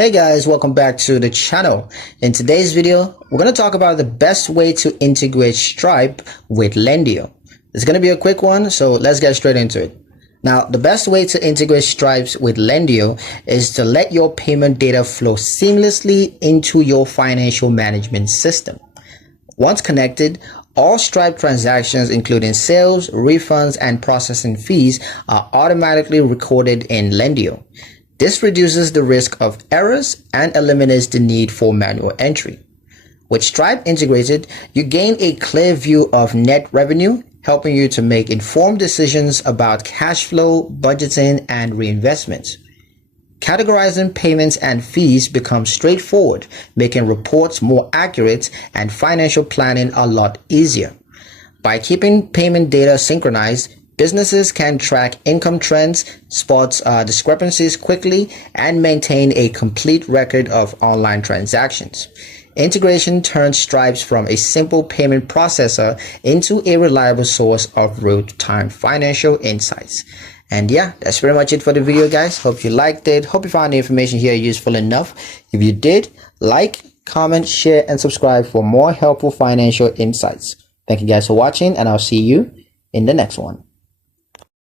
Hey guys, welcome back to the channel. In today's video, we're going to talk about the best way to integrate Stripe with Lendio. It's going to be a quick one, so let's get straight into it. Now, the best way to integrate Stripe with Lendio is to let your payment data flow seamlessly into your financial management system. Once connected, all Stripe transactions, including sales, refunds, and processing fees, are automatically recorded in Lendio. This reduces the risk of errors and eliminates the need for manual entry. With Stripe integrated, you gain a clear view of net revenue, helping you to make informed decisions about cash flow, budgeting, and reinvestment. Categorizing payments and fees becomes straightforward, making reports more accurate and financial planning a lot easier. By keeping payment data synchronized, businesses can track income trends, spot discrepancies quickly, and maintain a complete record of online transactions. Integration turns Stripe from a simple payment processor into a reliable source of real-time financial insights. And yeah, that's pretty much it for the video, guys. Hope you liked it. Hope you found the information here useful enough. If you did, like, comment, share, and subscribe for more helpful financial insights. Thank you guys for watching, and I'll see you in the next one.